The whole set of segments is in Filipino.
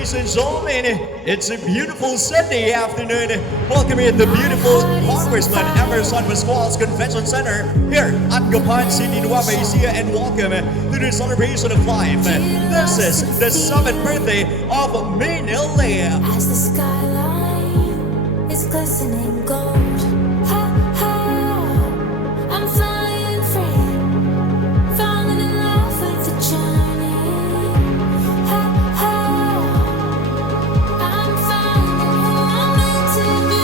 ladies and gentlemen, it's a beautiful Sunday afternoon. Welcome in the beautiful Congressman Emerson Pascual's Convention Center here at Gapan City, Nueva Ecija, and welcome to the celebration of life. This is the 7th birthday of Manilea. As the skyline is glistening gold, ha ha, I'm flying free, falling in love with the journey. Ha ha, I'm finding who I'm meant to be.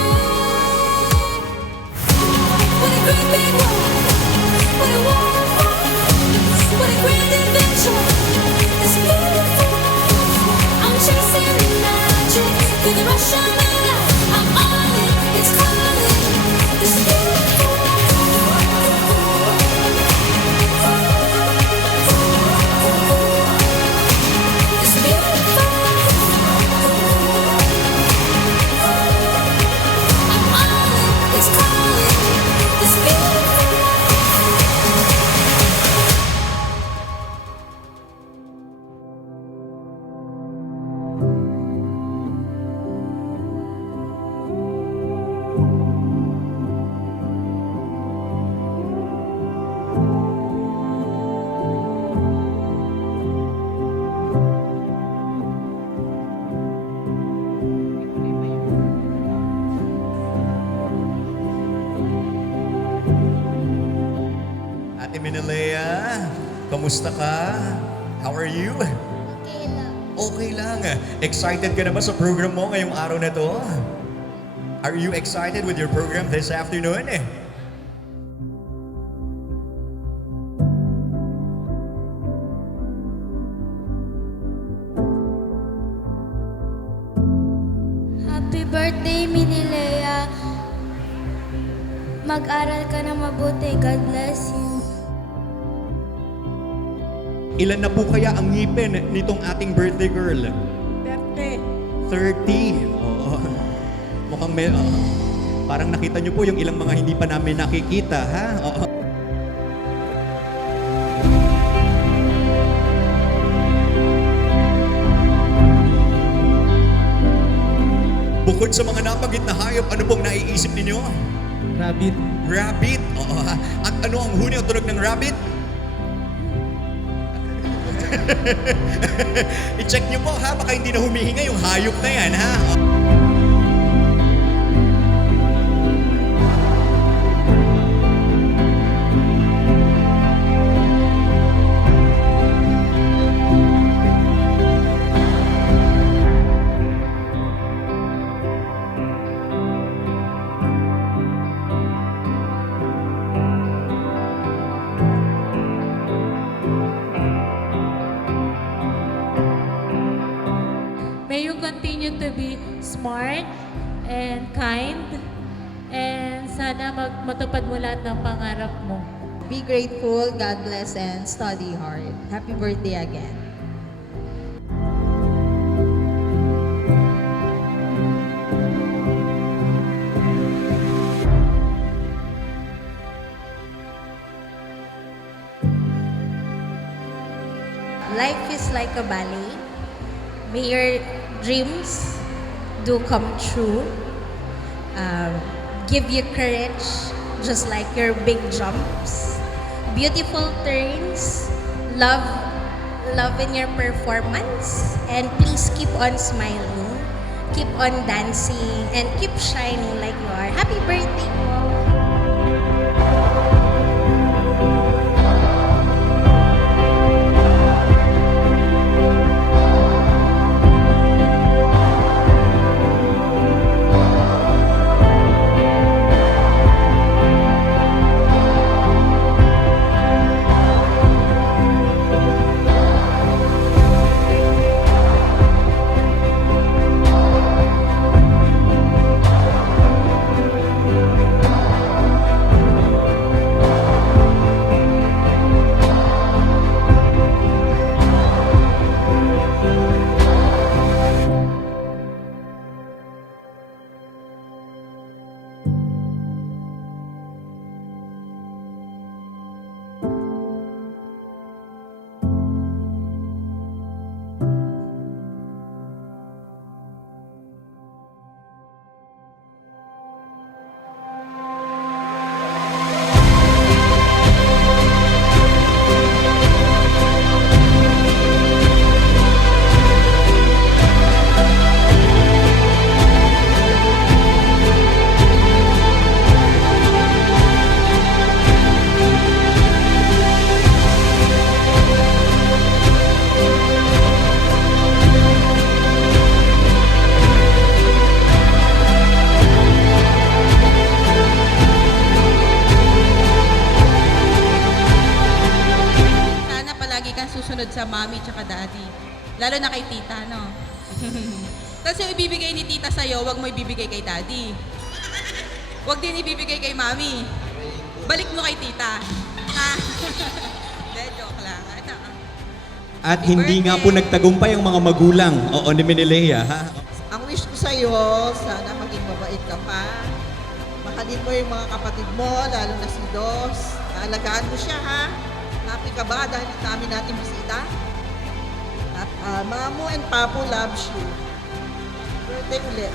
What a great big world, what a world, what a grand adventure. It's beautiful. I'm chasing the magic through the rush of my life. I'm on it, it's calling. It's beautiful. It's beautiful. I'm on it, it's calling. It's beautiful. Ate Manilea, kamusta ka? How are you? Okay lang. Okay lang. Excited ka na ba sa program mo ngayong araw na to? Are you excited with your program this afternoon? Happy birthday, Manilea. Mag-aral ka na mabuti. God bless you. Ilan na po kaya ang ngipin nitong ating birthday girl? 30. 30. Oo. Mukhang may... parang nakita niyo po yung ilang mga hindi pa namin nakikita, ha? Oo. Bukod sa mga nabanggit na hayop, ano pong naiisip ninyo? Rabbit. Rabbit. Oo, ha? At ano ang huni o tunog ng rabbit? I-check niyo po, ha? Baka hindi na humihinga yung hayop na yan, ha? May you continue to be smart and kind, and sana matupad mo lahat ng pangarap mo. Be grateful, God bless, and study hard. Happy birthday again. Life is like a ballet. May your dreams do come true. Give you courage, just like your big jumps. Beautiful turns. Love in your performance. And please keep on smiling. Keep on dancing. And keep shining like you are. Happy birthday po! Lalo na kay tita, no? Tapos yung ibibigay ni tita sa'yo, wag mo ibibigay kay daddy. Wag din ibibigay kay mami. Balik mo kay tita. Ha? De, joke lang. Ano? At hindi nga po nagtagumpay ang mga magulang. Oo, ni Menelea, ha? Ang wish ko sa'yo, sana maging mabait ka pa. Mahalin mo yung mga kapatid mo, lalo na si Dos. Aalagaan mo siya, ha? Happy ka ba dahil namin natin bisita? At Mamo and Papo loves you. Birthday ulit.